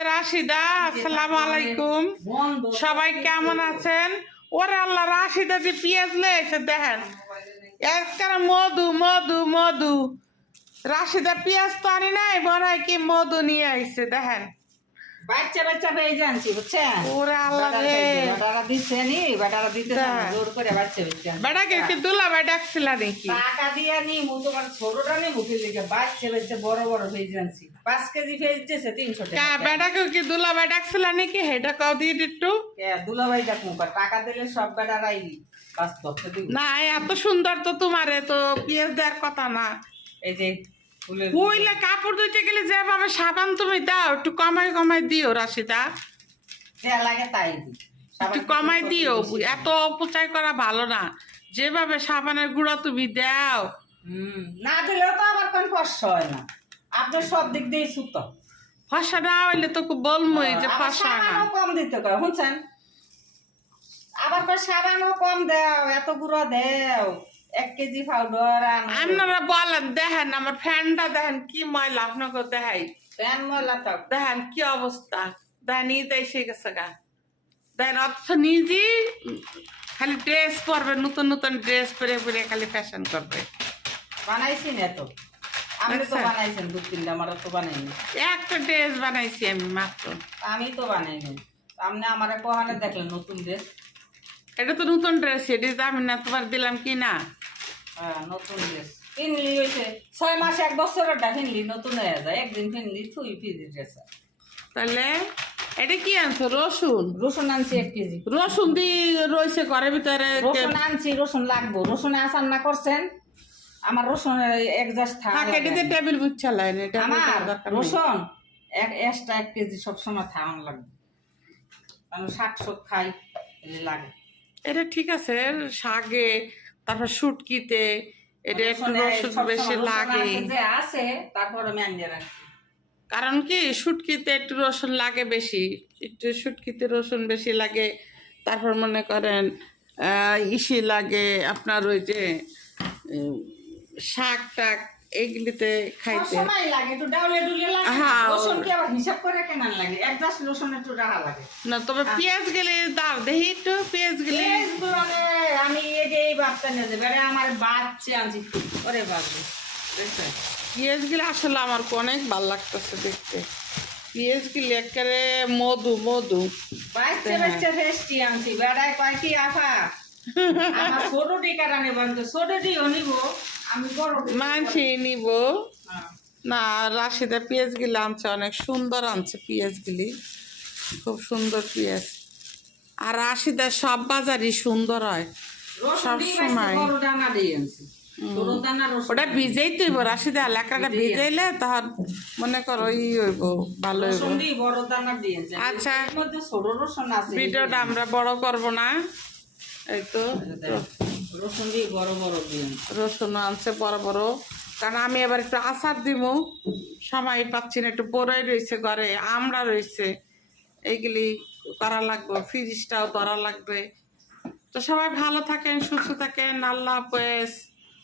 রাশিদা, আসসালামু আলাইকুম। সবাই কেমন আছেন? ওরে আল্লাহ, রাশিদা যে পেঁয়াজ লেগেছে দেখেন, একটা মধু মধু মধু। রাশিদা পেঁয়াজ তো আনি নাই, মনে হয় কি মধু নিয়ে আইছে দেখেন। বাচ্চা বাচ্চা পেয়ে জানছি বুঝছেন। ওরে আল্লাহ রে, বেটারা দিচ্ছে নি, বেটারা দিতে জোর করে বাচ্চা বাচ্চা বেটাকে কি দুলাভাই ডাকছিল নাকি? টাকা দিয়ে নি মু তোমার ছোটটা নি মুখে লিখে বাচ্চা বাচ্চা বড় বড় পেয়ে জানছি 5 কেজি পেয়ে দিতেছে 300 টাকা। বেটাকে কি দুলাভাই ডাকছিল নাকি? হেটা কাউ দিয়ে একটু দুলাভাই ডাকমু টাকা দিলে সব বেটারাই বাস্তব না। এত সুন্দর তো তোমারে তো পেঁয়াজ দেওয়ার কথা না। এই যে হইলে কাপড় ধুইতে গেলে যেভাবে সাবান তুমি দাও, একটু কমাই কমাই দিও রাশিদা, যা লাগে তাই দি একটু কমাই দিও। এত অপচয় করা ভালো না। যেভাবে সাবানের গুঁড়া তুমি দাও, না দিলেও তো আবার কোন কষ্ট হয় না। আপনার সব দিক দিয়ে সুতো ফসা না হইলে তো বলবোই যে ফসা না। কম দিতে কয় শুনছেন, আবার সাবানও কম দাও, এত গুঁড়ো দাও, 1 কেজি পাউডার আপনারা বলেন, দেখেন আমার ফ্যানটা দেখেন কি ময়লা, আপনাকে দেখাই প্যান ময়লা তো দেখেন কি অবস্থা। দেখেন ঈদ এসে গেছে গা, দেখেন অথচ নিজেই খালি ড্রেস পরবে, নতুন নতুন ড্রেস পরে পরে খালি ফ্যাশন করবে। বানাইছি না তো, আপনি তো বানাইছেন 2-3টা, আমার তো বানাইনি। একটা ড্রেস বানাইছি আমি মাত্র। আমি তো বানাইনি, আপনি আমার কোহানে দেখলেন নতুন ড্রেস। এটা তো নতুন ড্রেস, এটা আমি না তোমার দিলাম কি না? হ্যাঁ নতুন ড্রেস কিনলি হয়েছে 6 মাস 1 বছরের কিনলি নতুন হয়ে যায়, একদিন কিনলি তুই ফিরি ড্রেস। তাহলে এটা কি আনছো? রসুন? রসুন আনছি 1 কেজি। রসুন দিয়ে রয়েছে ঘরের ভিতরে। রসুন আনছি, রসুন লাগবো। রসুনে আচার না করছেন, আমার রসুনের একজাস্ট থাকে। টেবিল বুঝছালেন এটা আমার রসুন এক্সট্রা 1 কেজি সবসময় থাকান লাগবে, কারণ শাক সব খাই লাগে। এটা ঠিক আছে, শাকে তারপর শুটকিতে এটা একটু রসুন বেশি লাগে। যে আছে তারপর আমি আনিয়ে রাখি, কারণ কি শুটকিতে একটু রসুন লাগে বেশি, একটু শুটকিতে রসুন বেশি লাগে। তারপর মনে করেন ইসি লাগে আপনার ওই যে শাক টাক এইগুলিতে খাইতে সময় লাগে, একটু ডাউলে ডুলে লাগে। হ্যাঁ, রসুন কি আবার হিসাব করে কেনান লাগে, এক গ্লাস রসুন একটু রাখা লাগে না। তবে পেঁয়াজ গেলে দাও দেখি একটু পেঁয়াজ গেলে। আমি এই যে এই বাচ্চা নিয়ে যাবে, আমার বাচ্চা আনছি। ওরে বাবা, পেঁয়াজ গেলে আসলে আমার অনেক ভালো লাগতেছে দেখতে। পেঁয়াজ গেলে একেবারে মধু মধু। বাচ্চা বাচ্চা টেস্টি আনছি। বেড়ায় কয় কি আফা আমার ছোট টিকাটা নেবেন তো, ছোট টিও নিব, আমি বড় মানছি নিব না। রাশিদা পেঁয়াজ গিলি আনছে, অনেক সুন্দর আনছে পেঁয়াজ গিলি, খুব সুন্দর পেঁয়াজ। আর রাশিদার সব বাজারই সুন্দর হয় সব সময়। ওটা ভিজেই তুইব রাশিদা, এলাকাটা ভিজাইলে তখন মনে করো ই হইব, ভালো হইব। আচ্ছা, ভিডিওটা আমরা বড় করব না। এই তো রসুন আনছে বড় বড়, কারণ আমি এবার একটু আচার দিব, সময় পাচ্ছি না, একটু বড়ই রয়েছে ঘরে, আমরা রয়েছে, এইগুলি করা লাগবে, ফ্রিজটাও ধরা লাগবে। তো সবাই ভালো থাকেন, সুস্থ থাকেন, আল্লাহ হাফেজ।